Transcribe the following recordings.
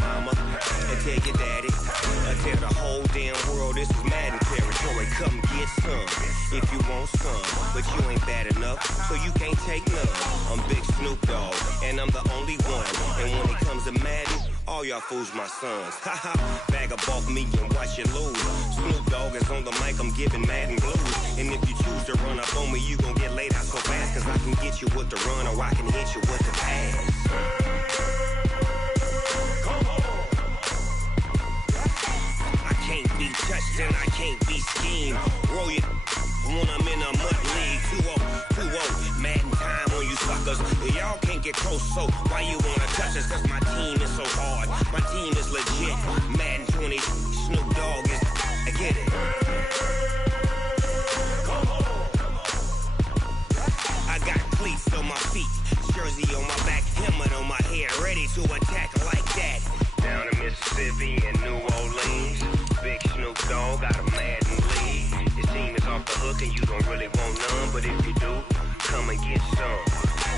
mama and tell your daddy. Tell the whole damn world this is Madden territory. Come get some if you want some, but you ain't bad enough, so you can't take none. I'm Big Snoop Dogg, and I'm the only one. And when it comes to Madden, all y'all fools my sons. Haha, bag of off me and watch you lose. Snoop Dogg is on the mic, I'm giving Madden blues. And if you choose to run up on me, you gon' get laid out so fast, cause I can get you with the run or I can hit you with the pass. Can't be touched and I can't be schemed. Roll you when I'm in a mud league. 2-0, Madden time on you suckers. Y'all can't get close, so why you wanna touch us? Cause my team is so hard. My team is legit. Madden 20, Snoop Dogg is. I get it. I got cleats on my feet, jersey on my back, helmet on my head, ready to attack like that. Down in Mississippi and New Orleans, Big Snoop Dogg got a Madden league. His team is off the hook and you don't really want none, but if you do, come and get some.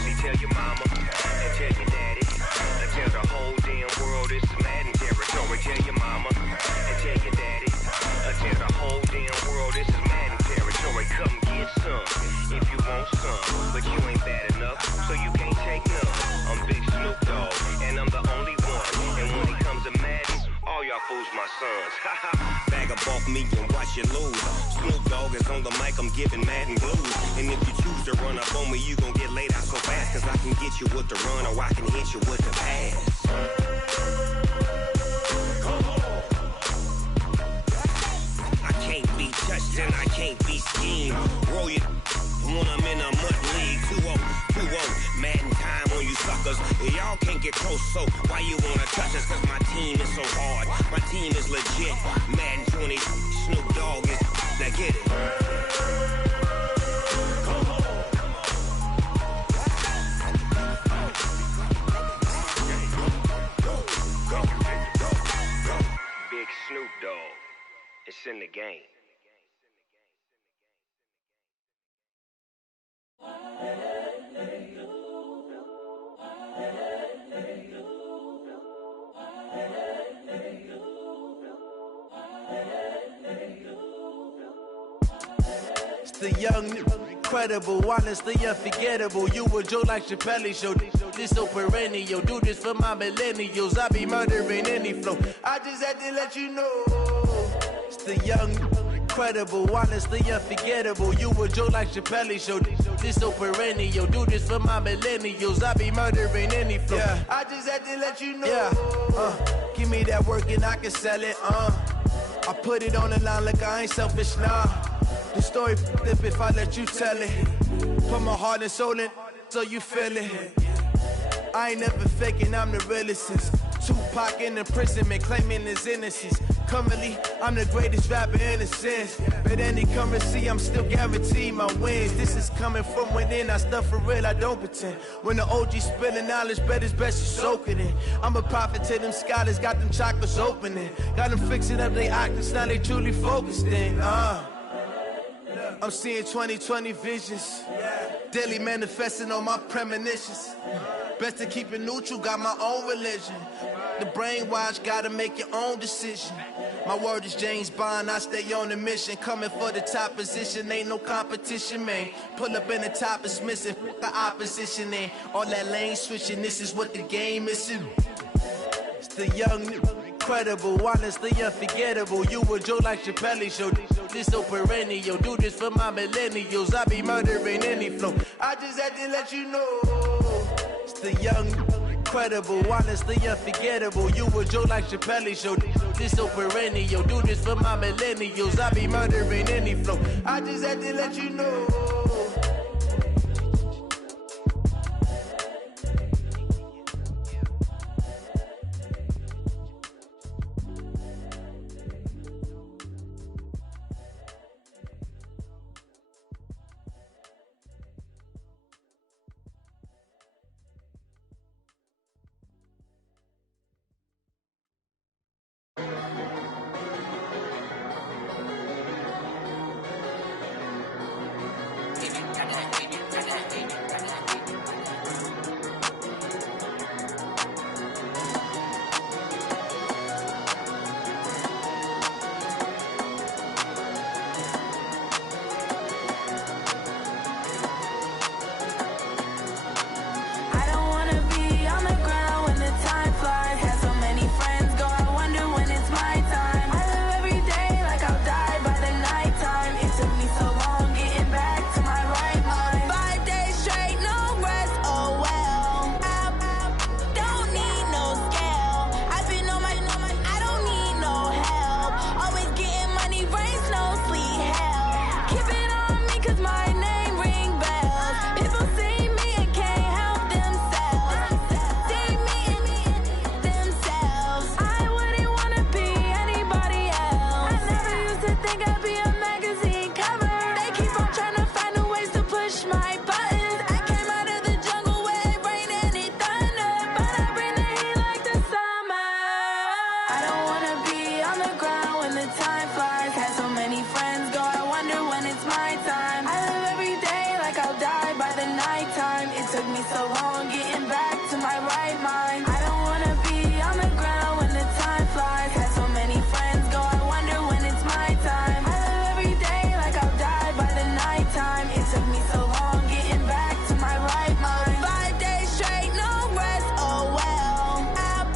See, tell your mama and tell your daddy, and tell the whole damn world this is Madden territory. Tell your mama and tell your daddy, and tell the whole damn world this is Madden territory. Come get some if you want some, but you ain't bad enough, so you can't take none. I'm Big Snoop Dogg, and I'm the only one. And when it comes to Madden, all y'all fools my sons. Bag up off me and watch you lose. Snoop Dogg is on the mic, I'm giving Madden blues. And if you choose to run up on me, you gon' get laid out so fast, cause I can get you with the run or I can hit you with the pass. I can't be touched and I can't be schemed. Roll you when I'm in a mud league. 2-0, Madden time on you suckers. Y'all can't get close, so why you wanna touch us? Cause my team is so hard. My team is legit. Madden 20, Snoop Dogg is. Now get it. Big Snoop Dogg. It's in the game. It's the young, incredible, honestly unforgettable. You a Joe like Chappelle show. This so perennial. Do this for my millennials. I be murdering any flow. I just had to let you know. It's the young, incredible, honestly unforgettable. You a Joe like Chappelle show. This so perennial. Do this for my millennials. I be murdering any flow. Yeah. I just had to let you know. Yeah. Give me that work and I can sell it. I put it on the line like I ain't selfish, nah. The story flip if I let you tell it. Put my heart and soul in so you feel it. I ain't never faking, I'm the realest since Tupac in imprisonment, claiming his innocence. Currently, I'm the greatest rapper in a sense. But any currency, I'm still guaranteed my wins. This is coming from within, I stuff for real, I don't pretend. When the OG spilling knowledge, bet it's best you soak it in. I'm a prophet to them scholars, got them chakras opening. Got them fixing up they octaves, now they truly focused in. I'm seeing 2020 visions, daily manifesting on my premonitions. Best to keep it neutral, got my own religion. The brainwash, gotta make your own decision. My word is James Bond, I stay on the mission. Coming for the top position, ain't no competition, man. Pull up in the top is missing, the opposition in. All that lane switching, this is what the game is. It's the young, incredible, honestly unforgettable. You a Joe like Chappelle show. This so perennial. Do this for my millennials. I be murdering any flow. I just had to let you know. It's the young, incredible, honestly unforgettable. You a Joe like Chappelle show. This so perennial. Do this for my millennials. I be murdering any flow. I just had to let you know. nighttime. It took me so long getting back to my right mind. I don't wanna be on the ground when the time flies. Had so many friends go, I wonder when it's my time. I live every day like I'll die by the nighttime. It took me so long getting back to my right mind. 5 days straight, no rest, oh well. I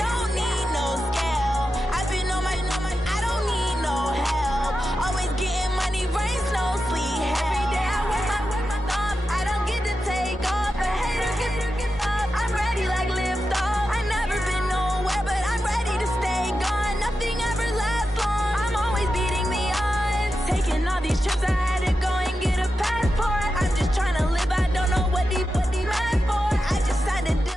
don't need no scale. I've been on my, I don't need no help. Always getting money, rains, no sleep. Every day I work my thumb. I don't get to take off. A hater get up. I'm ready like lift off. I never been nowhere, but I'm ready to stay gone. Nothing ever lasts long. I'm always beating the odds. Taking all these trips, I had to go and get a passport. I'm just trying to live. I don't know what these mad for. I just had to do.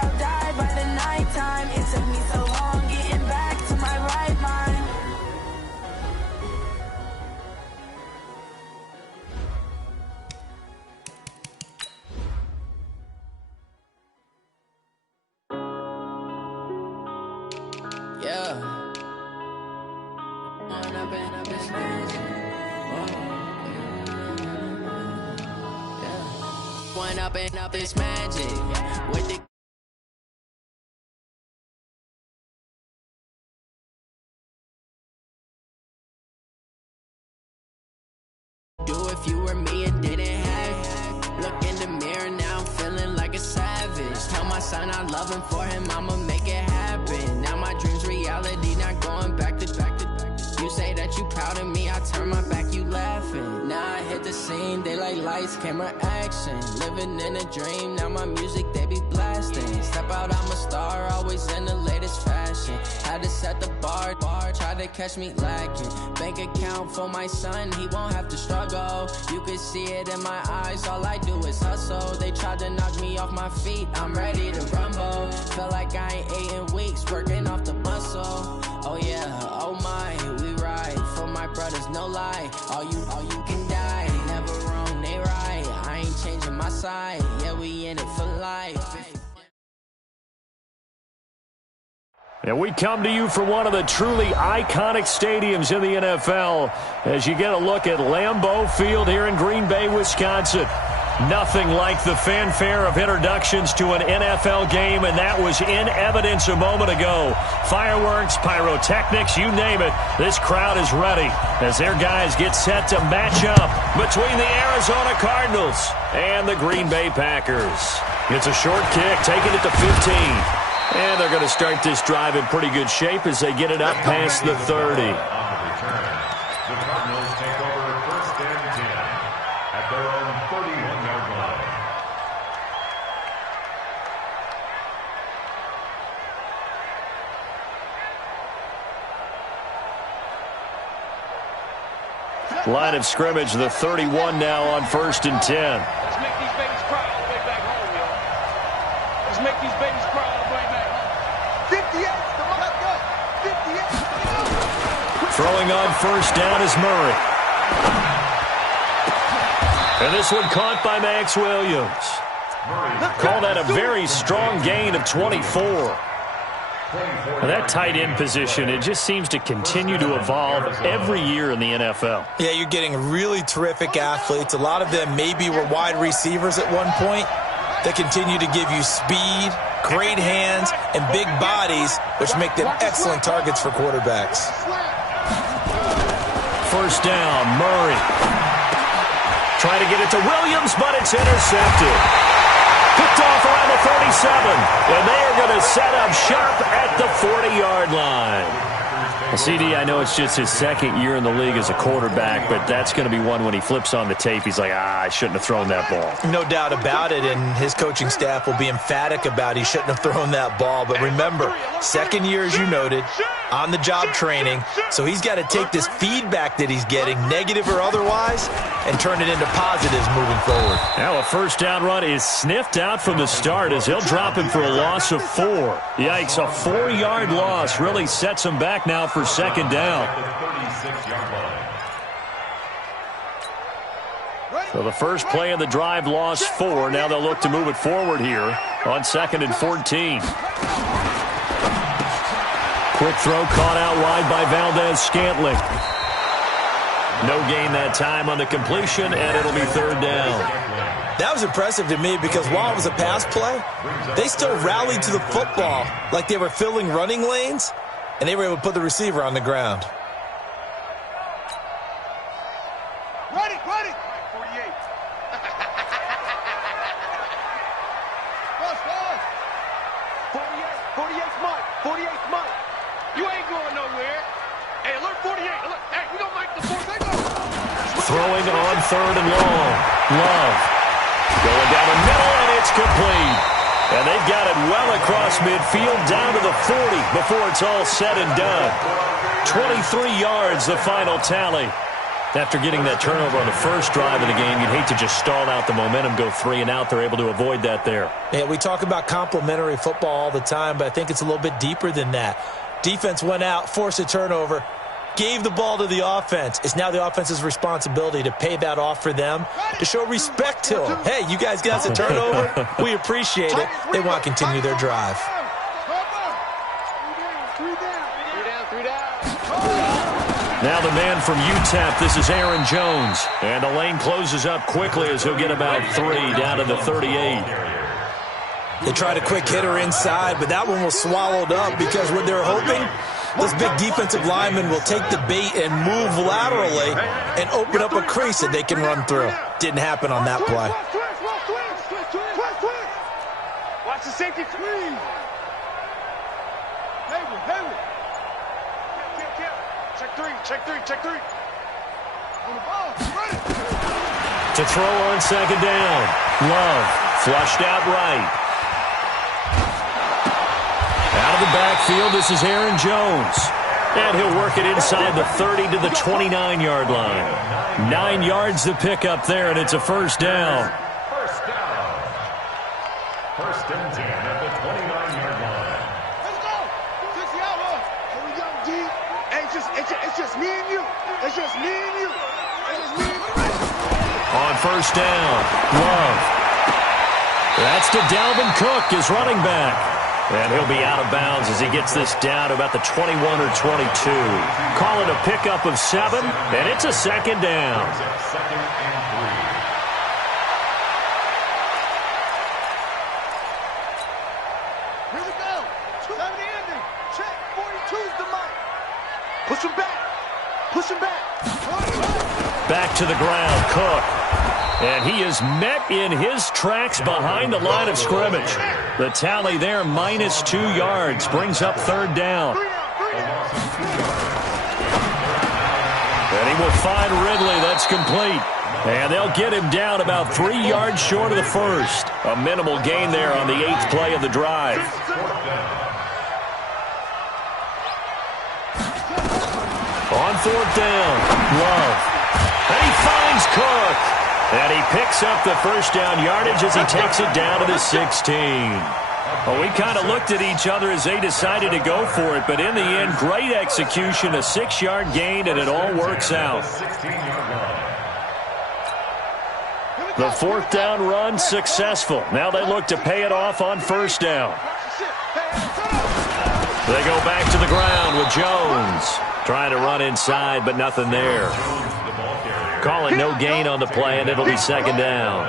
I'll die by the nighttime. It took me so long getting back to my right mind. Yeah. When I've been up this magic. Yeah. When I've been up this magic. With the do if you were me and didn't have. Look in the mirror now, I'm feeling like a savage. Tell my son I love him, for him I'ma make it happen. Now my dreams reality, not going back to back. You say that you proud of me, I turn my back, you laughing. Now I hit the scene, they like lights, camera, action. Living in a dream, now my music they be blasting. Step out, I'm a star, always in the latest fashion. Had to set the bar, try to catch me lacking. Bank account for my son, he won't have to struggle. You can see it in my eyes, all I do is hustle. They tried to knock me off my feet, I'm ready to rumble. Felt like I ain't ate in weeks, working off the muscle. Oh yeah, oh my, we ride for my brothers, no lie. All you can die, never wrong, they right. I ain't changing my side, yeah, we in it for life. And we come to you from one of the truly iconic stadiums in the NFL as you get a look at Lambeau Field here in Green Bay, Wisconsin. Nothing like the fanfare of introductions to an NFL game, and that was in evidence a moment ago. Fireworks, pyrotechnics, you name it. This crowd is ready as their guys get set to match up between the Arizona Cardinals and the Green Bay Packers. It's a short kick, taking it to 15. And they're going to start this drive in pretty good shape as they get it up past the 30. The Cardinals take over first and 10 at their own 31-yard line. Line of scrimmage, the 31 now on first and 10. Let's make these babies cry all the way back home, y'all. Let's make these babies cry all the way back home. 58, come on, let's go. 58. Throwing on first down is Murray. And this one caught by Max Williams. Call that a very strong gain of 24. That tight end position, it just seems to continue to evolve every year in the NFL. Yeah, you're getting really terrific athletes. A lot of them maybe were wide receivers at one point. They continue to give you speed, great hands, and big bodies, which make them excellent targets for quarterbacks. First down, Murray. Trying to get it to Williams, but it's intercepted. Picked off around the 37, and they are going to set up sharp at the 40-yard line. Well, CD, I know it's just his second year in the league as a quarterback, but that's going to be one when he flips on the tape, he's like, I shouldn't have thrown that ball. No doubt about it, and his coaching staff will be emphatic about he shouldn't have thrown that ball. But remember, second year, as you noted, on-the-job training, so he's got to take this feedback that he's getting, negative or otherwise, and turn it into positives moving forward. Now a first down run is sniffed out from the start as he'll drop him for a loss of 4. Yikes, a 4-yard loss really sets him back now for second down. So the first play of the drive lost 4. Now they'll look to move it forward here on 2nd and 14. Quick throw caught out wide by Valdez-Scantling. No gain that time on the completion, and it'll be 3rd down. That was impressive to me because while it was a pass play, they still rallied to the football like they were filling running lanes, and they were able to put the receiver on the ground. Ready, ready. 48. Rush, rush. 48, 48's Mike. 48's Mike. You ain't going nowhere. Hey, alert 48. Alert. Hey, we don't like the fourth. They go. Throwing on 3rd and long. Love. Going down the middle, and it's complete. And they've got it well across midfield, down to the 40 before it's all said and done. 23 yards, the final tally. After getting that turnover on the first drive of the game, you'd hate to just stall out the momentum, go 3 and out. They're able to avoid that there. Yeah, we talk about complementary football all the time, but I think it's a little bit deeper than that. Defense went out, forced a turnover, gave the ball to the offense. It's now the offense's responsibility to pay that off for them, to show respect to them. Hey, you guys got us a turnover. We appreciate it. They want to continue their drive. Now the man from UTEP, this is Aaron Jones. And the lane closes up quickly as he'll get about 3 down to the 38. They tried a quick hitter inside, but that one was swallowed up because what they're hoping, those big defensive linemen will take the bait and move laterally and open up a crease that they can run through. Didn't happen on that play. Watch the safety screen. Hayward. Check three. On the ball. To throw on 2nd down. Love flushed out right. Out of the backfield, this is Aaron Jones. And he'll work it inside the 30 to the 29-yard line. 9 yards to pick up there, and it's a first down. First down. 1st and 10 at the 29-yard line. Let's go. 60 out. Here we go, G. Hey, it's just me and you. It's just me and you. On first down, Love. That's to Dalvin Cook, his running back. And he'll be out of bounds as he gets this down to about the 21 or 22. Call it a pickup of 7, and it's a 2nd down. 2nd and 3. Here we go. 2 the ending. Check. 42's the mic. Push him back. Back to the ground, Cook. And he is met in his tracks behind the line of scrimmage. The tally there, -2 yards, brings up 3rd down. And he will find Ridley. That's complete. And they'll get him down about 3 yards short of the first. A minimal gain there on the 8th play of the drive. On 4th down, Love. And he finds Cook. And he picks up the first down yardage as he takes it down to the 16. Well, we kind of looked at each other as they decided to go for it, but in the end, great execution, a 6-yard gain, and it all works out. The 4th down run successful. Now they look to pay it off on 1st down. They go back to the ground with Jones. Trying to run inside, but nothing there. Calling no gain on the play, and it'll be 2nd down.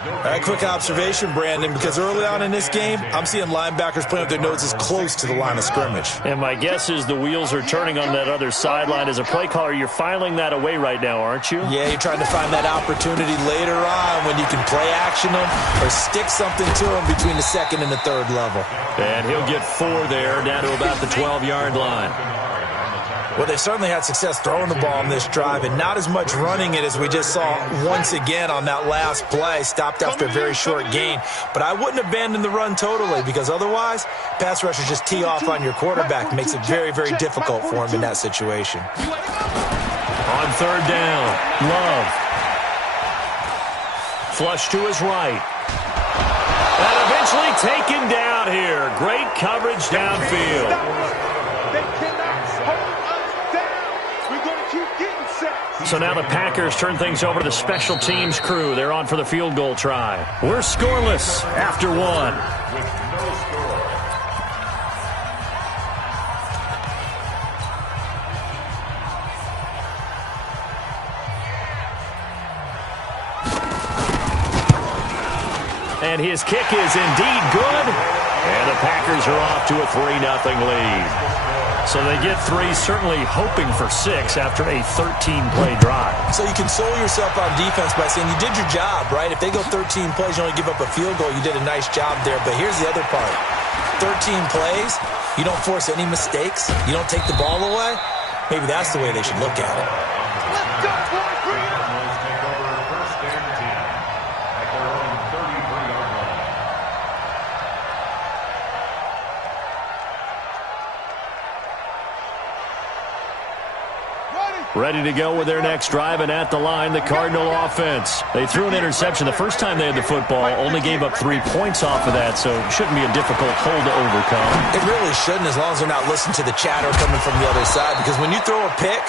A quick observation, Brandon, because early on in this game, I'm seeing linebackers playing with their noses close to the line of scrimmage. And my guess is the wheels are turning on that other sideline. As a play caller, you're filing that away right now, aren't you? Yeah, you're trying to find that opportunity later on when you can play action them or stick something to them between the second and the third level. And he'll get 4 there, down to about the 12-yard line. Well, they certainly had success throwing the ball on this drive and not as much running it as we just saw once again on that last play. Stopped after a very short gain. But I wouldn't abandon the run totally because otherwise, pass rushers just tee off on your quarterback. Makes it very, very difficult for him in that situation. On 3rd down, Love. Flush to his right. And eventually taken down here. Great coverage downfield. They cannot hold us down. We're going to keep getting sacks. So now the Packers turn things over to the special teams crew. They're on for the field goal try. We're scoreless after 1. With no score. And his kick is indeed good. And the Packers are off to a 3-0 lead. So they get 3, certainly hoping for 6 after a 13-play drive. So you console yourself on defense by saying you did your job, right? If they go 13 plays, you only give up a field goal, you did a nice job there. But here's the other part. 13 plays, you don't force any mistakes, you don't take the ball away. Maybe that's the way they should look at it. Let's go, boys. Bring it on. Take over 1st and 10 at their own 33-yard line. Ready to go with their next drive, and at the line, the Cardinal offense. They threw an interception the first time they had the football, only gave up 3 points off of that, so it shouldn't be a difficult hole to overcome. It really shouldn't, as long as they're not listening to the chatter coming from the other side, because when you throw a pick,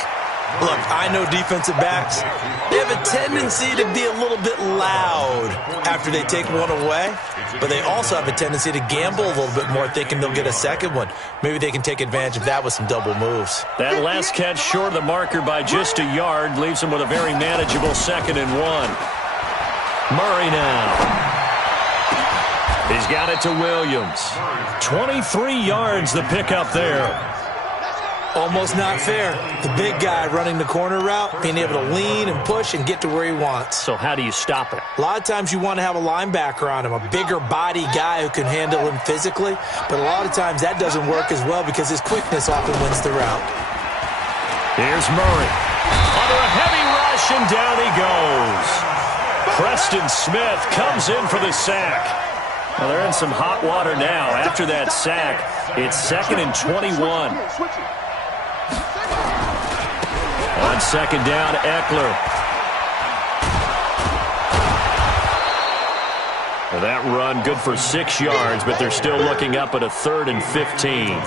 look, I know defensive backs, they have a tendency to be a little bit loud after they take one away, but they also have a tendency to gamble a little bit more, thinking they'll get a second one. Maybe they can take advantage of that with some double moves. That last catch short of the marker by just a yard leaves them with a very manageable 2nd and 1. Murray now. He's got it to Williams. 23 yards the pickup there. Almost not fair. The big guy running the corner route, being able to lean and push and get to where he wants. So how do you stop it? A lot of times you want to have a linebacker on him, a bigger body guy who can handle him physically, but a lot of times that doesn't work as well because his quickness often wins the route. Here's Murray. Under a heavy rush, and down he goes. Preston Smith comes in for the sack. Well, they're in some hot water now. After that sack, it's 2nd and 21. On 2nd down, Eckler. Well, that run good for 6 yards, but they're still looking up at a 3rd and 15.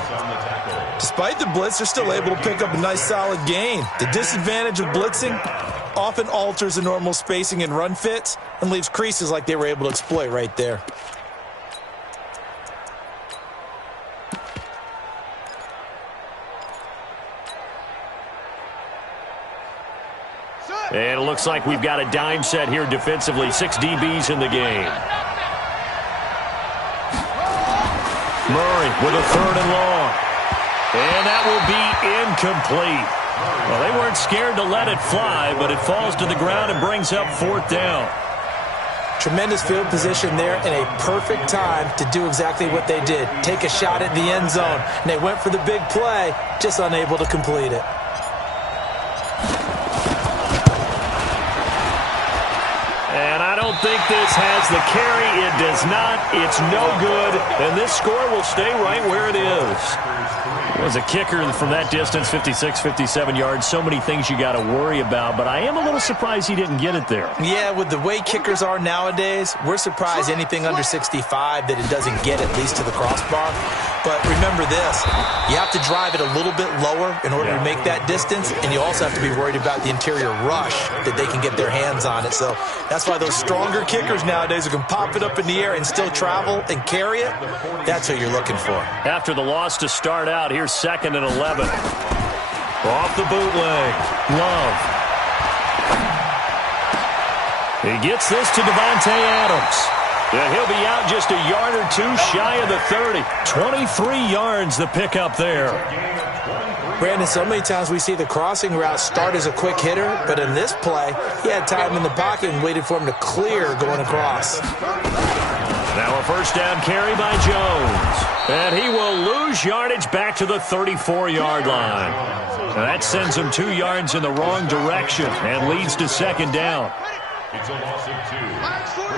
Despite the blitz, they're still able to pick up a nice solid gain. The disadvantage of blitzing often alters the normal spacing and run fits and leaves creases like they were able to exploit right there. And it looks like we've got a dime set here defensively. 6 DBs in the game. Murray with a 3rd and long. And that will be incomplete. Well, they weren't scared to let it fly, but it falls to the ground and brings up 4th down. Tremendous field position there and a perfect time to do exactly what they did. Take a shot at the end zone. And they went for the big play, just unable to complete it. And I don't think this has the carry. It does not. It's no good. And this score will stay right where it is. Was a kicker from that distance, 56, 57 yards. So many things you got to worry about, but I am a little surprised he didn't get it there. Yeah, with the way kickers are nowadays, we're surprised anything under 65 that it doesn't get at least to the crossbar. But remember this, you have to drive it a little bit lower in order to make that distance, and you also have to be worried about the interior rush that they can get their hands on it. So that's why those stronger kickers nowadays who can pop it up in the air and still travel and carry it, that's what you're looking for. After the loss to start out, here's 2nd and 11. Off the bootleg. Love. He gets this to Davante Adams. And he'll be out just a yard or two shy of the 30. 23 yards the pickup there. Brandon, so many times we see the crossing route start as a quick hitter, but in this play, he had time in the pocket and waited for him to clear going across. Now a first down carry by Jones. And he will lose yardage back to the 34-yard line. Now that sends him 2 yards in the wrong direction and leads to second down. It's a loss of 2. Max 42.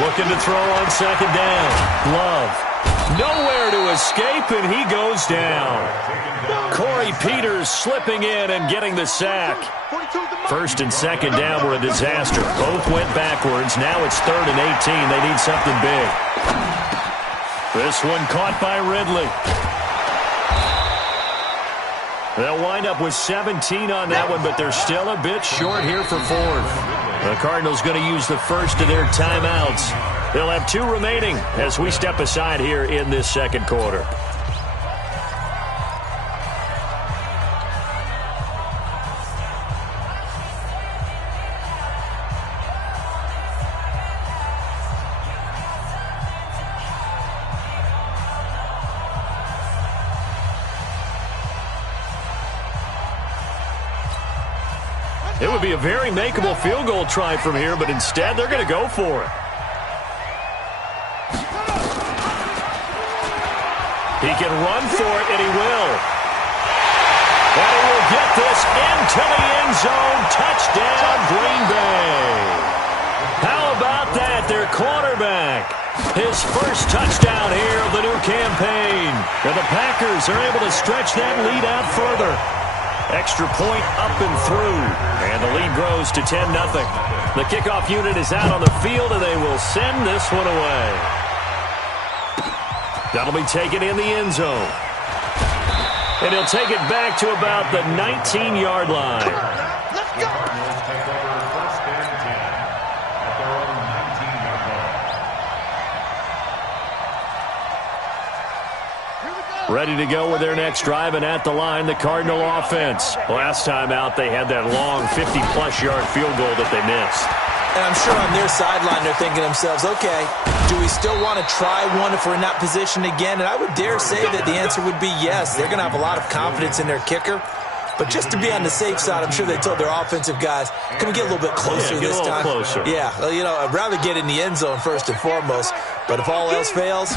Looking to throw on second down. Love. Nowhere to escape, and he goes down. Corey Peters slipping in and getting the sack. First and second down were a disaster. Both went backwards. Now it's 3rd and 18. They need something big. This one caught by Ridley. They'll wind up with 17 on that one, but they're still a bit short here for 4th. The Cardinals going to use the first of their timeouts. They'll have 2 remaining as we step aside here in this second quarter. It would be a very makeable field goal try from here, but instead they're going to go for it. He can run for it, and he will. And he will get this into the end zone. Touchdown, Green Bay. How about that? Their quarterback. His first touchdown here of the new campaign. And the Packers are able to stretch that lead out further. Extra point up and through. And the lead grows to 10-0. The kickoff unit is out on the field, and they will send this one away. That'll be taken in the end zone. And he'll take it back to about the 19-yard line. Let's go. Take over 1st and 10 at their own 19-yard line. Ready to go with their next drive, and at the line, the Cardinal offense. Last time out, they had that long 50-plus yard field goal that they missed. And I'm sure on their sideline they're thinking to themselves, okay, do we still want to try one if we're in that position again? And I would dare say that the answer would be yes. They're going to have a lot of confidence in their kicker. But just to be on the safe side, I'm sure they told their offensive guys, can we get a little bit closer this time? Closer. Yeah, well, you know, I'd rather get in the end zone first and foremost. But if all else fails,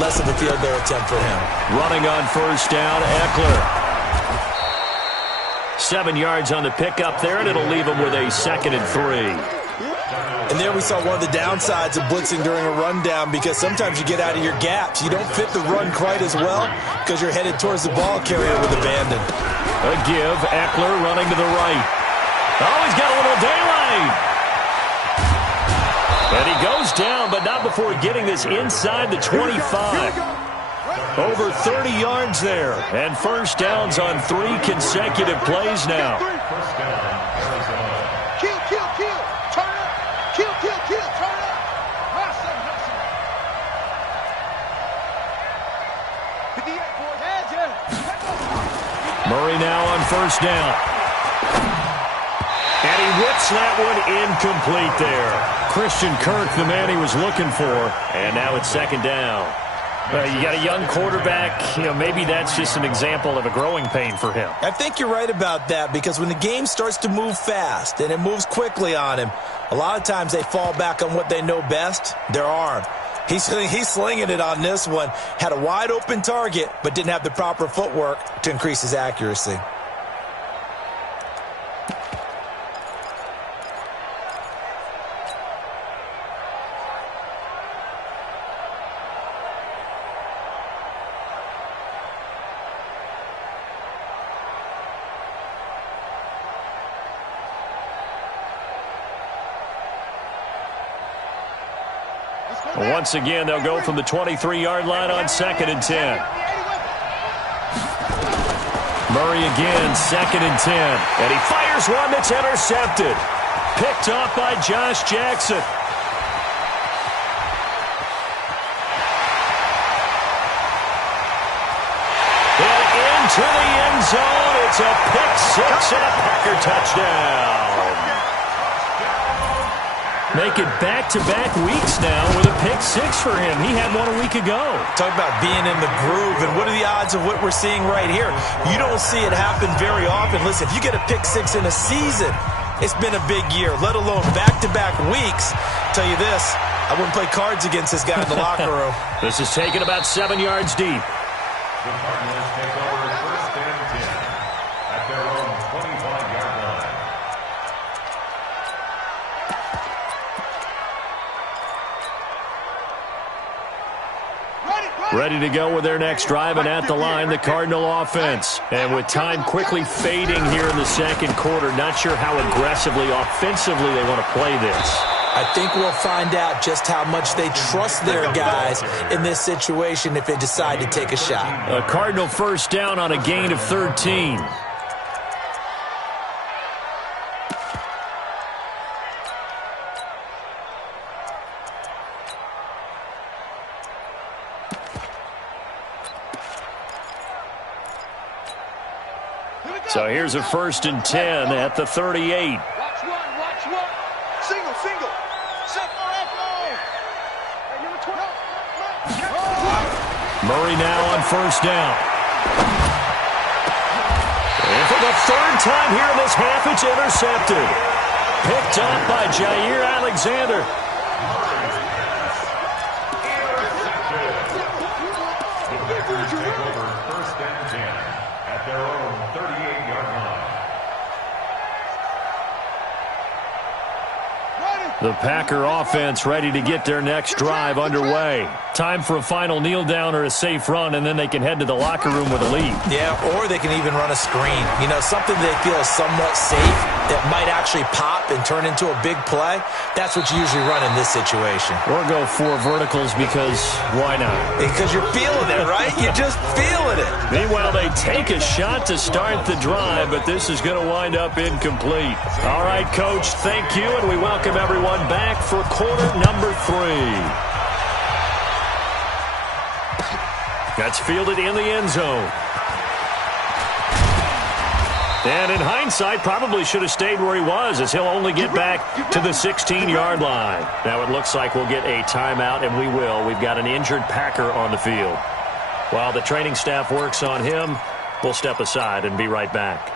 less of a field goal attempt for him. Running on first down, Eckler. 7 yards on the pickup there, and it'll leave him with a 2nd and 3. And there we saw one of the downsides of blitzing during a rundown, because sometimes you get out of your gaps. You don't fit the run quite as well because you're headed towards the ball carrier with abandon. A give, Eckler running to the right. Oh, he's got a little daylight. And he goes down, but not before getting this inside the 25. Over 30 yards there. And first downs on 3 consecutive plays now. First down, Arizona. Kill, kill, kill. Turn up. Kill, kill, kill. Turn up. Awesome, awesome. 58, boys. Heads in. Murray now on first down. And he whips that one incomplete there. Christian Kirk, the man he was looking for. And now it's second down. You got a young quarterback. You know, maybe that's just an example of a growing pain for him. I think you're right about that, because when the game starts to move fast and it moves quickly on him, a lot of times they fall back on what they know best, their arm. He's slinging it on this one. Had a wide open target, but didn't have the proper footwork to increase his accuracy. Once again, they'll go from the 23-yard line on 2nd and 10. Murray again, 2nd and 10. And he fires one that's intercepted. Picked off by Josh Jackson. And into the end zone It's a pick six and a Packer touchdown. Make it back-to-back weeks now with a pick six for him. He had one a week ago. Talk about being in the groove, and what are the odds of what we're seeing right here? You don't see it happen very often. Listen, if you get a pick six in a season, it's been a big year, let alone back-to-back weeks. I'll tell you this, I wouldn't play cards against this guy in the locker room. This is taken about 7 yards deep. The Cardinals take over 1st and 10 at their own 25-yard line. Ready to go with their next drive, and at the line, the Cardinal offense. And with time quickly fading here in the second quarter, not sure how aggressively, offensively they want to play this. I think we'll find out just how much they trust their guys in this situation if they decide to take a shot. A Cardinal first down on a gain of 13. So here's a 1st and 10 at the 38. Watch one. Single. Murray now on first down. And for the 3rd time here in this half, it's intercepted. Picked up by Jair Alexander. The Packers take over 1st and 10 at their own 38-yard line. The Packer offense ready to get their next drive underway. Time for a final kneel down or a safe run, and then they can head to the locker room with a lead. Yeah, or they can even run a screen. You know, something they feel is somewhat safe that might actually pop and turn into a big play. That's what you usually run in this situation. Or go 4 verticals because why not? Because you're feeling it, right? You're just feeling it. Meanwhile, they take a shot to start the drive, but this is going to wind up incomplete. All right, Coach, thank you, and we welcome everyone back for quarter number 3. That's fielded in the end zone. And in hindsight, probably should have stayed where he was, as he'll only get back to the 16-yard line. Now it looks like we'll get a timeout, and we will. We've got an injured Packer on the field. While the training staff works on him, we'll step aside and be right back.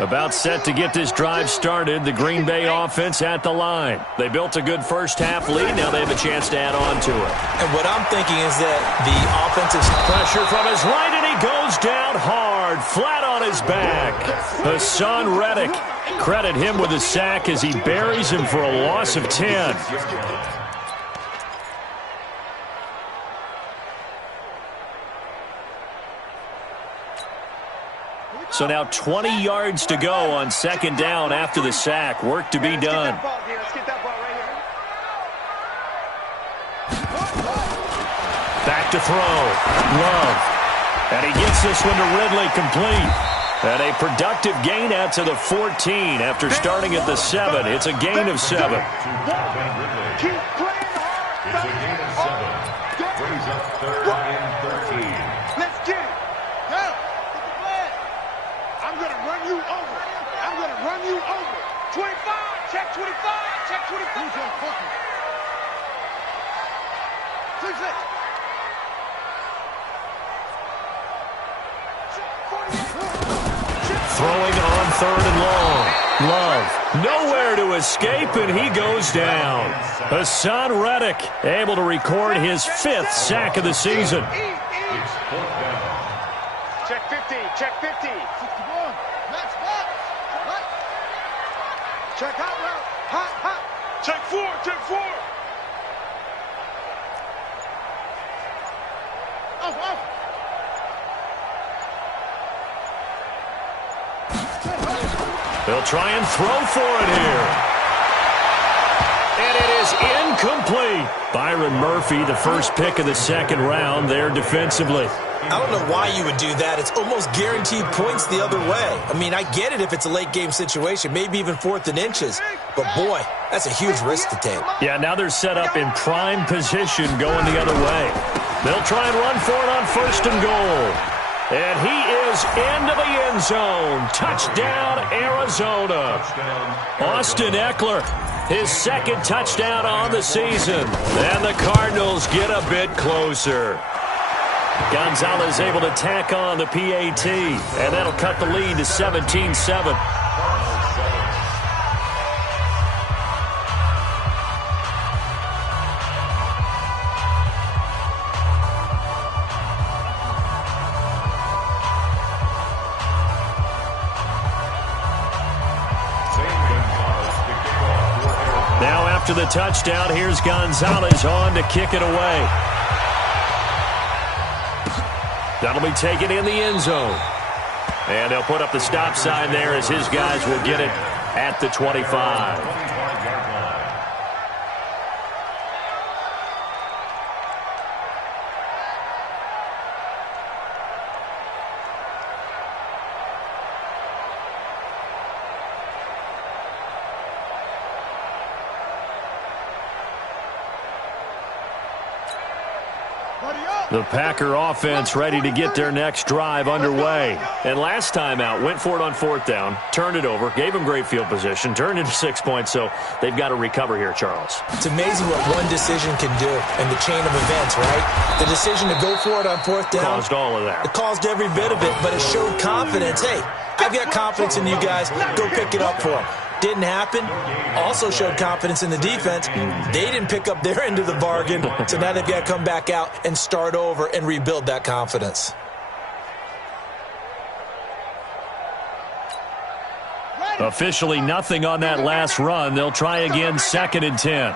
About set to get this drive started, the Green Bay offense at the line. They built a good first half lead. Now they have a chance to add on to it. And what I'm thinking is that the offensive pressure from his right, and he goes down hard, flat on his back. Hassan Reddick, credit him with a sack as he buries him for a loss of 10. So now 20 yards to go on second down after the sack. Work to be done. Back to throw. Love. And he gets this one to Ridley complete. And a productive gain out to the 14 after starting at the 7. It's a gain of 7. It's a gain of 7. Brings up 3rd and 13. Let's get it. I'm going to run you over. 25. Check 25. Check 25. Throwing on 3rd and long. Love, nowhere to escape, and he goes down. Hassan Reddick able to record his 5th sack of the season. It's 4th down. Check 50. Check 50. 61. Next box. Check hot route. Hot. Check 4. Check 4. Off. They'll try and throw for it here. And it is incomplete. Byron Murphy, the first pick of the second round there defensively. I don't know why you would do that. It's almost guaranteed points the other way. I mean, I get it if it's a late game situation, maybe even 4th and inches. But, boy, that's a huge risk to take. Yeah, now they're set up in prime position going the other way. They'll try and run for it on 1st and goal. And he is into the end zone. Touchdown, Arizona. Austin Eckler, his second touchdown on the season. And the Cardinals get a bit closer. Gonzalez able to tack on the PAT, and that'll cut the lead to 17-7. Now after the touchdown, here's Gonzalez on to kick it away. That'll be taken in the end zone. And they'll put up the stop sign there as his guys will get it at the 25. The Packer offense ready to get their next drive underway. And last time out, went for it on fourth down, turned it over, gave them great field position, turned into 6 points, so they've got to recover here, Charles. It's amazing what one decision can do in the chain of events, right? The decision to go for it on fourth down. Caused all of that. It caused every bit of it, but it showed confidence. Hey, I've got confidence in you guys. Go pick it up for them. Didn't happen. Also showed confidence in the defense. They didn't pick up their end of the bargain, so now they've got to come back out and start over and rebuild that confidence. Officially nothing on that last run. They'll try again, 2nd and 10.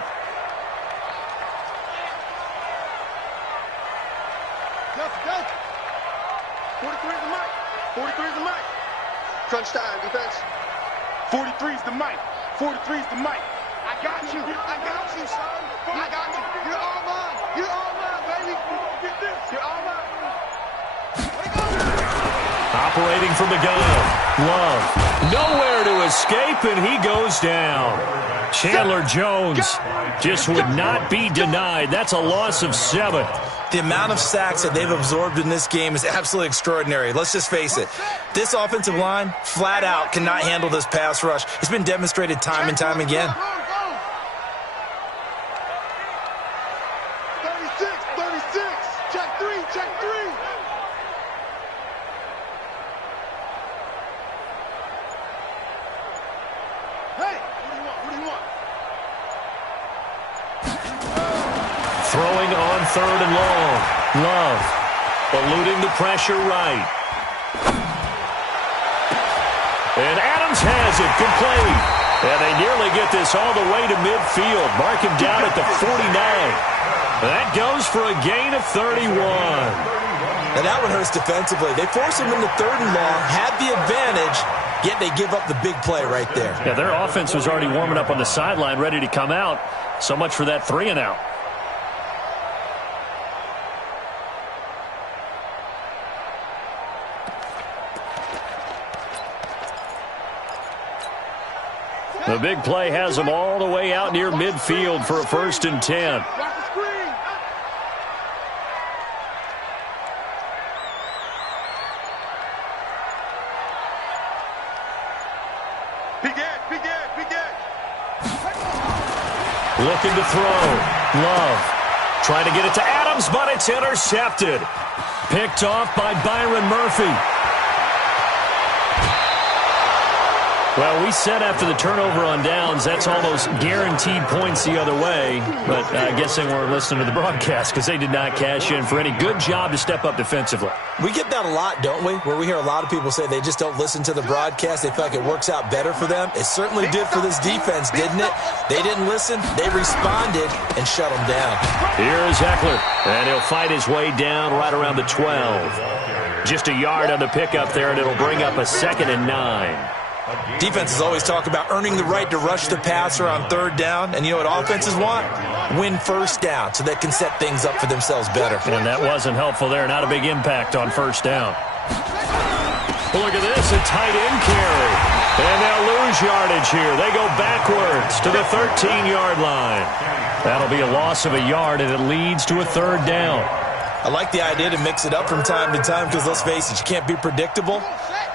Crunch time, defense. 43's the mic. 43's the mic. I got you. I got you, son. I got you. You're all mine. You're all mine, baby. Get this. You're all mine. Operating from the gun. Love. Nowhere to escape, and he goes down. Chandler Jones just would not be denied. That's a loss of 7. The amount of sacks that they've absorbed in this game is absolutely extraordinary. Let's just face it. This offensive line, flat out, cannot handle this pass rush. It's been demonstrated time and time again. 36. Check 3. Hey, what do you want? Throwing on 3rd and long. Love eluding the pressure right. And Adams has it complete. And they nearly get this all the way to midfield. Mark him down at the 49. That goes for a gain of 31. Now that one hurts defensively. They force him into 3rd and long, had the advantage, yet they give up the big play right there. Yeah, their offense was already warming up on the sideline, ready to come out. So much for that 3 and out. The big play has them all the way out near midfield for a 1st and 10. Looking to throw. Love. Trying to get it to Adams, but it's intercepted. Picked off by Byron Murphy. Well, we said after the turnover on downs, that's almost guaranteed points the other way. But I guess they weren't listening to the broadcast because they did not cash in for any good job to step up defensively. We get that a lot, don't we? Where we hear a lot of people say they just don't listen to the broadcast. They feel like it works out better for them. It certainly did for this defense, didn't it? They didn't listen. They responded and shut them down. Here's Eckler, and he'll fight his way down right around the 12. Just a yard on the pickup there, and it'll bring up a 2nd and 9. Defenses always talk about earning the right to rush the passer on 3rd down. And you know what offenses want? Win 1st down so they can set things up for themselves better. And that wasn't helpful there. Not a big impact on 1st down. Look at this, a tight end carry. And they'll lose yardage here. They go backwards to the 13-yard line. That'll be a loss of a yard, and it leads to a 3rd down. I like the idea to mix it up from time to time because, let's face it, you can't be predictable.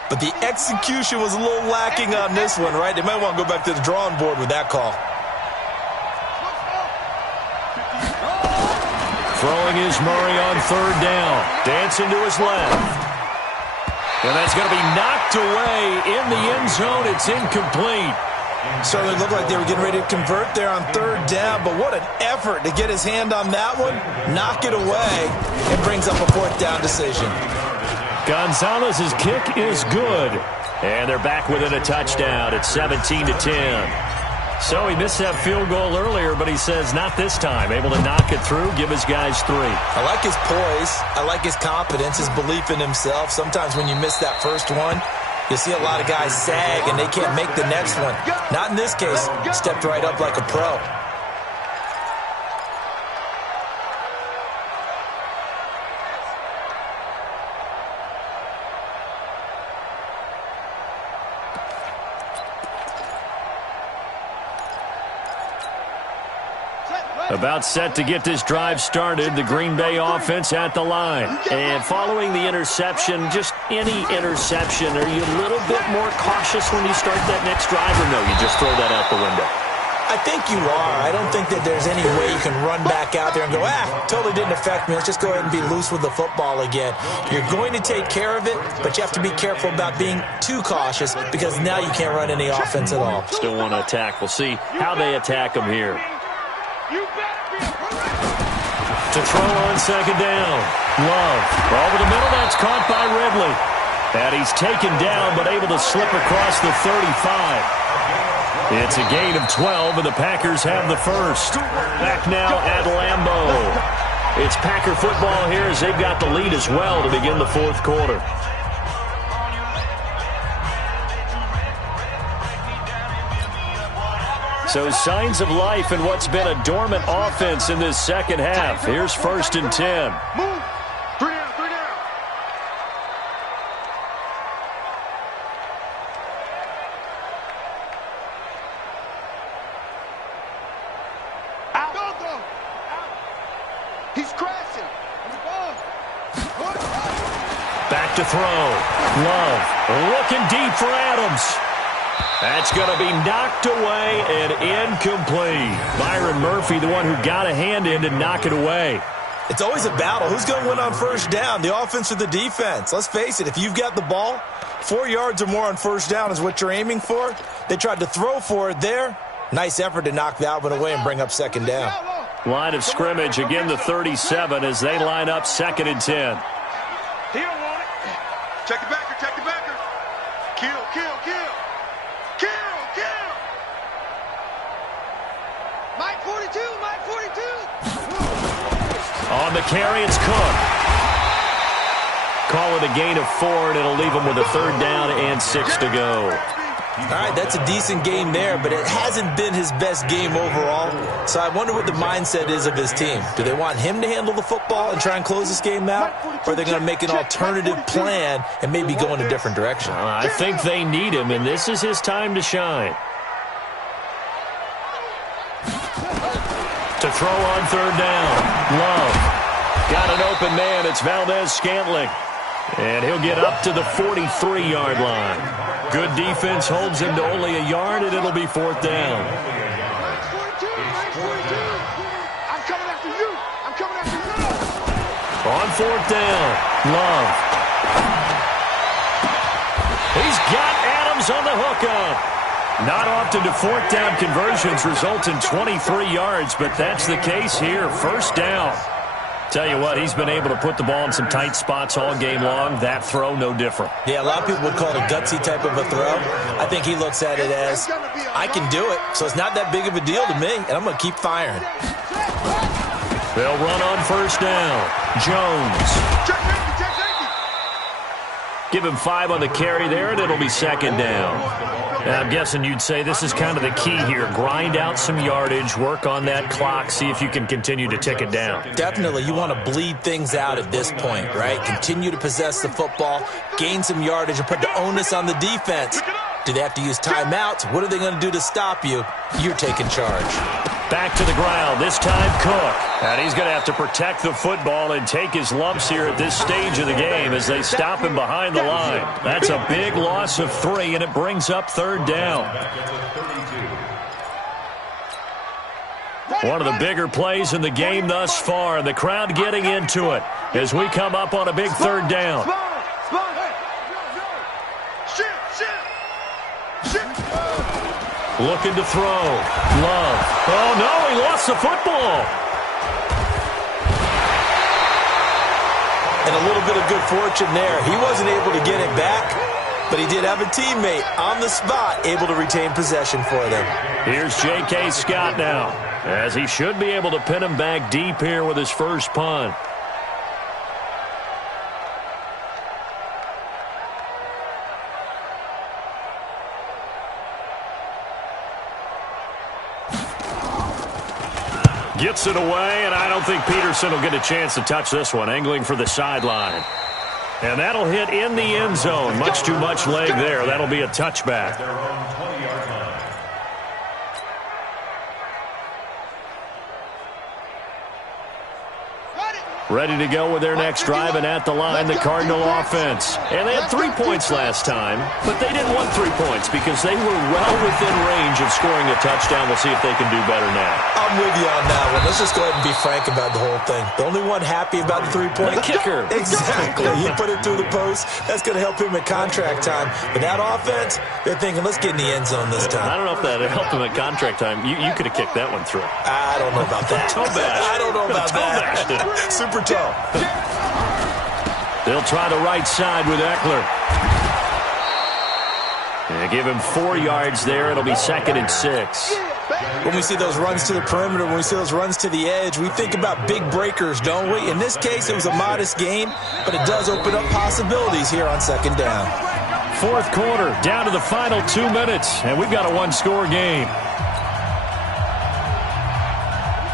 But the execution was a little lacking on this one, right? They might want to go back to the drawing board with that call. Throwing is Murray on third down. Dancing to his left. And that's going to be knocked away in the end zone. It's incomplete. Certainly looked like they were getting ready to convert there on third down, but what an effort to get his hand on that one, knock it away, and brings up a fourth down decision. Gonzalez's kick is good, and they're back within a touchdown. It's 17-10. So he missed that field goal earlier, but he says not this time. Able to knock it through, give his guys 3. I like his poise. I like his confidence, his belief in himself. Sometimes when you miss that first one, you see a lot of guys sag and they can't make the next one. Not in this case. Stepped right up like a pro. About set to get this drive started, the Green Bay offense at the line. And following the interception, just any interception, are you a little bit more cautious when you start that next drive, or no, you just throw that out the window? I think you are. I don't think that there's any way you can run back out there and go, totally didn't affect me. Let's just go ahead and be loose with the football again. You're going to take care of it, but you have to be careful about being too cautious because now you can't run any offense at all. Still want to attack. We'll see how they attack them here. To throw on second down. Love. Over the middle, that's caught by Ridley. And he's taken down, but able to slip across the 35. It's a gain of 12, and the Packers have the first. Back now at Lambeau. It's Packer football here as they've got the lead as well to begin the fourth quarter. So signs of life in what's been a dormant offense in this second half. Here's 1st and 10. Move. 3 down, 3 down. Out. Go. He's crashing. Back to throw. Love looking deep for Adams. That's going to be knocked away and incomplete. Byron Murphy, the one who got a hand in to knock it away. It's always a battle. Who's going to win on first down, the offense or the defense? Let's face it, if you've got the ball, 4 yards or more on first down is what you're aiming for. They tried to throw for it there. Nice effort to knock that one away and bring up second down. Line of scrimmage, again the 37 as they line up 2nd and 10. He don't want it. Check the backer, check the backer. Kill. Mike 42. On the carry, it's Cook. Call it a gain of 4, and it'll leave them with a 3rd down and 6 to go. All right, that's a decent game there, but it hasn't been his best game overall. So I wonder what the mindset is of his team. Do they want him to handle the football and try and close this game out? Or are they going to make an alternative plan and maybe go in a different direction? I think they need him, and this is his time to shine. To throw on 3rd down. Love. Got an open man. It's Valdez-Scantling. And he'll get up to the 43-yard line. Good defense holds him to only a yard, and it'll be 4th down. I'm coming after you. On 4th down. Love. He's got Adams on the hookup. Not often do 4th down conversions result in 23 yards, but that's the case here. 1st down. Tell you what, he's been able to put the ball in some tight spots all game long. That throw, no different. Yeah, a lot of people would call it a gutsy type of a throw. I think he looks at it as, I can do it, so it's not that big of a deal to me, and I'm going to keep firing. They'll run on 1st down. Jones. Give him 5 on the carry there, and it'll be 2nd down. And I'm guessing you'd say this is kind of the key here. Grind out some yardage, work on that clock, see if you can continue to tick it down. Definitely. You want to bleed things out at this point, right? Continue to possess the football, gain some yardage, and put the onus on the defense. Do they have to use timeouts? What are they going to do to stop you? You're taking charge. Back to the ground, this time Cook. And he's going to have to protect the football and take his lumps here at this stage of the game as they stop him behind the line. That's a big loss of 3, and it brings up 3rd down. One of the bigger plays in the game thus far, and the crowd getting into it as we come up on a big 3rd down. Looking to throw. Love. Oh, no, he lost the football. And a little bit of good fortune there. He wasn't able to get it back, but he did have a teammate on the spot able to retain possession for them. Here's J.K. Scott now, as he should be able to pin him back deep here with his first punt. Gets it away, and I don't think Peterson will get a chance to touch this one, angling for the sideline. And that'll hit in the end zone. Much too much leg there. That'll be a touchback. Ready to go with their next drive, and at the line, the Cardinal offense. And they had 3 points last time, but they didn't want 3 points because they were well within range of scoring a touchdown. We'll see if they can do better now. I'm with you on that one. Let's just go ahead and be frank about the whole thing. The only one happy about the 3-point kicker. Exactly. He put it through the post. That's going to help him at contract time. But that offense, they're thinking, let's get in the end zone this time. I don't know if that helped him at contract time. You could have kicked that one through. I don't know about that. Toe bash. I don't know about that. Super toe. They'll try the right side with Eckler. And give him 4 yards there. It'll be 2nd and 6. When we see those runs to the perimeter, when we see those runs to the edge, we think about big breakers, don't we? In this case, it was a modest gain, but it does open up possibilities here on 2nd down. 4th quarter, down to the final 2 minutes, and we've got a 1-score game.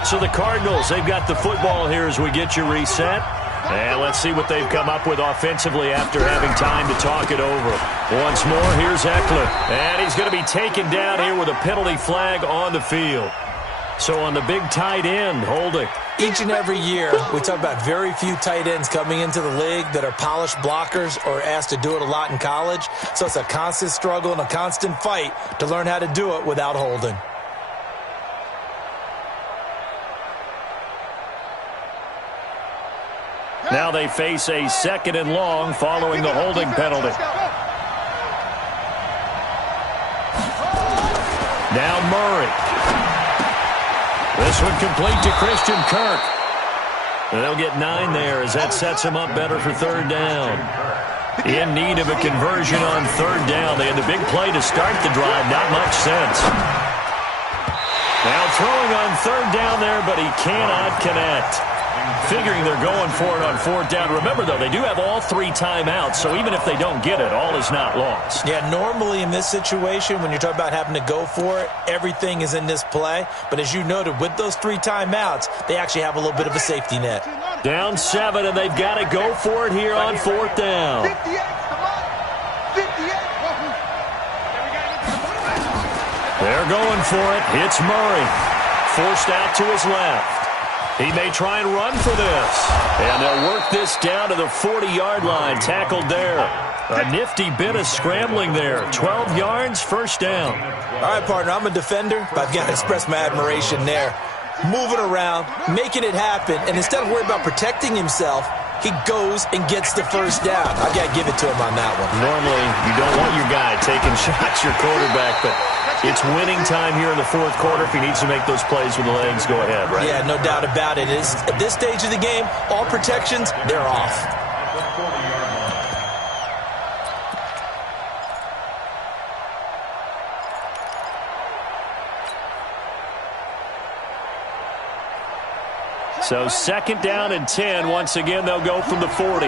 So the Cardinals, they've got the football here as we get you reset. And let's see what they've come up with offensively after having time to talk it over. Once more, here's Eckler. And he's going to be taken down here with a penalty flag on the field. So on the big tight end, holding. Each and every year, we talk about very few tight ends coming into the league that are polished blockers or asked to do it a lot in college. So it's a constant struggle and a constant fight to learn how to do it without holding. Now they face a 2nd and long following the holding penalty. Now Murray. This one complete to Christian Kirk. And they'll get 9 there as that sets him up better for 3rd down. In need of a conversion on 3rd down. They had the big play to start the drive. Not much sense. Now throwing on 3rd down there, but he cannot connect. Figuring they're going for it on 4th down. Remember, though, they do have all 3 timeouts, so even if they don't get it, all is not lost. Yeah, normally in this situation, when you're talking about having to go for it, everything is in this play. But as you noted, with those 3 timeouts, they actually have a little bit of a safety net. Down 7, and they've got to go for it here on 4th down. They're going for it. It's Murray. Forced out to his left. He may try and run for this. And they'll work this down to the 40-yard line. Tackled there. A nifty bit of scrambling there. 12 yards, 1st down. All right, partner, I'm a defender, but I've got to express my admiration there. Moving around, making it happen, and instead of worrying about protecting himself, he goes and gets the 1st down. I've got to give it to him on that one. Normally, you don't want your guy taking shots, your quarterback, but it's winning time here in the 4th quarter. If he needs to make those plays with the legs, go ahead, right? Yeah, no doubt about it. At this stage of the game, all protections, they're off. So 2nd down and 10. Once again, they'll go from the 40.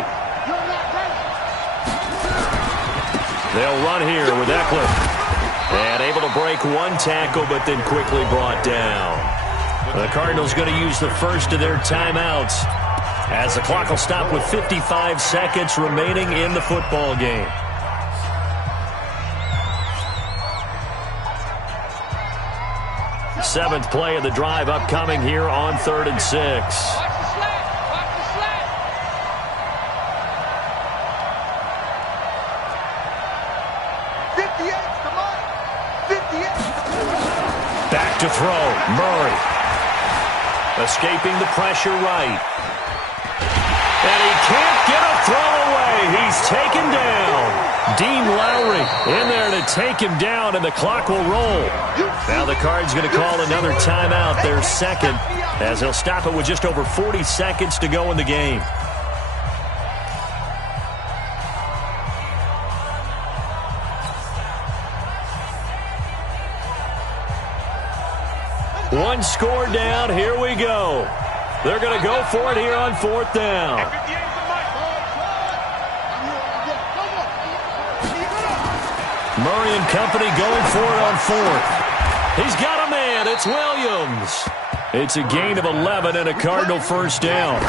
They'll run here with Eckler. And able to break 1 tackle, but then quickly brought down. The Cardinals going to use the first of their timeouts as the clock will stop with 55 seconds remaining in the football game. Seventh play of the drive upcoming here on 3rd and 6. Watch the slant. Watch the slant. 58's the mark. 58. Back to throw. Murray. Escaping the pressure right. And he can't get a throw away. He's taken down. Dean Lowry in there to take him down, and the clock will roll. Now the Cards going to call another timeout, their second, as he'll stop it with just over 40 seconds to go in the game. One score down. Here we go. They're going to go for it here on 4th down. Murray and company going for it on 4th. He's got a man. It's Williams. It's a gain of 11 and a Cardinal first down.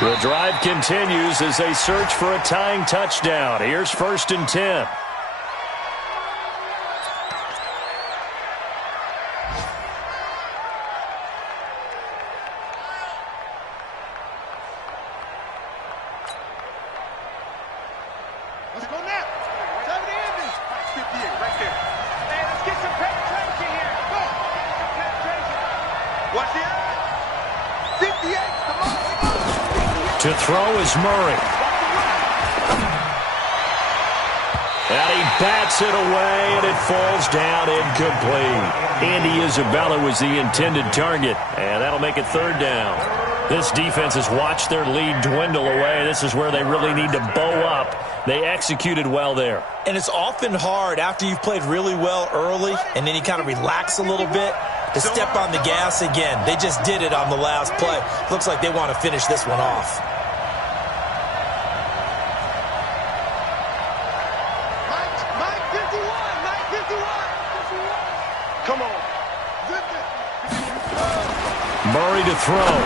The drive continues as they search for a tying touchdown. Here's 1st and 10. Let's go now. 70 Evans. 58 right there. Hey, let's get some penetration here. Go. Penetration. Watch the eye. 58. Come on. To throw is Murray. And he bats it away, and it falls down incomplete. Andy Isabella was the intended target, and that'll make it 3rd down. This defense has watched their lead dwindle away. This is where they really need to bow up. They executed well there. And it's often hard after you've played really well early and then you kind of relax a little bit to step on the gas again. They just did it on the last play. Looks like they want to finish this one off. Mike 51. Mike 51. Come on. Murray to throw.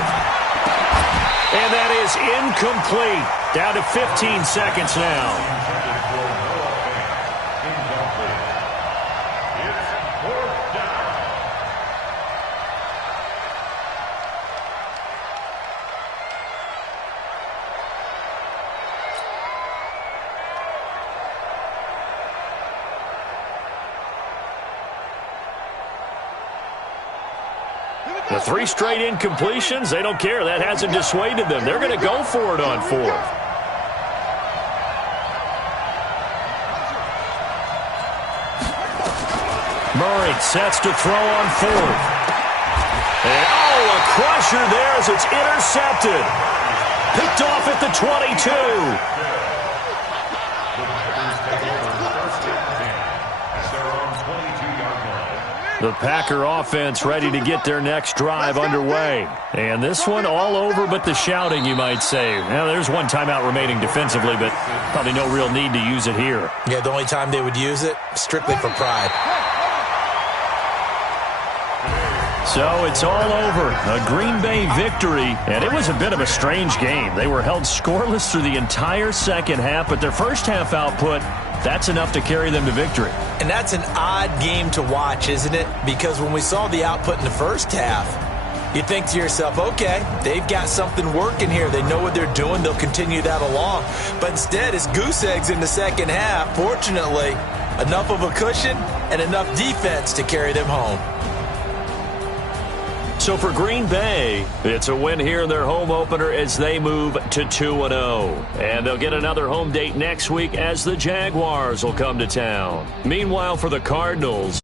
And that is incomplete. Down to 15 seconds now. The 3 straight incompletions, they don't care. That hasn't dissuaded them. They're going to go for it on 4th. Murray sets to throw on 4th. And, a crusher there as it's intercepted. Picked off at the 22. The Packer offense ready to get their next drive underway. And this one all over but the shouting, you might say. Now, there's one timeout remaining defensively, but probably no real need to use it here. Yeah, the only time they would use it, strictly for pride. So it's all over. A Green Bay victory, and it was a bit of a strange game. They were held scoreless through the entire second half, but their first half output, that's enough to carry them to victory. And that's an odd game to watch, isn't it? Because when we saw the output in the first half, you think to yourself, okay, they've got something working here. They know what they're doing. They'll continue that along. But instead, it's goose eggs in the second half. Fortunately, enough of a cushion and enough defense to carry them home. So for Green Bay, it's a win here in their home opener as they move to 2-0. And they'll get another home date next week as the Jaguars will come to town. Meanwhile, for the Cardinals,